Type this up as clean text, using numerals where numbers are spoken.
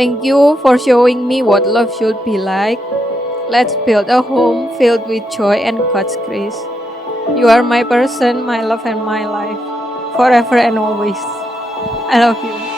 Thank you for showing me what love should be like. Let's build a home filled with joy and God's grace. You are my person, my love, and my life, forever and always. I love you.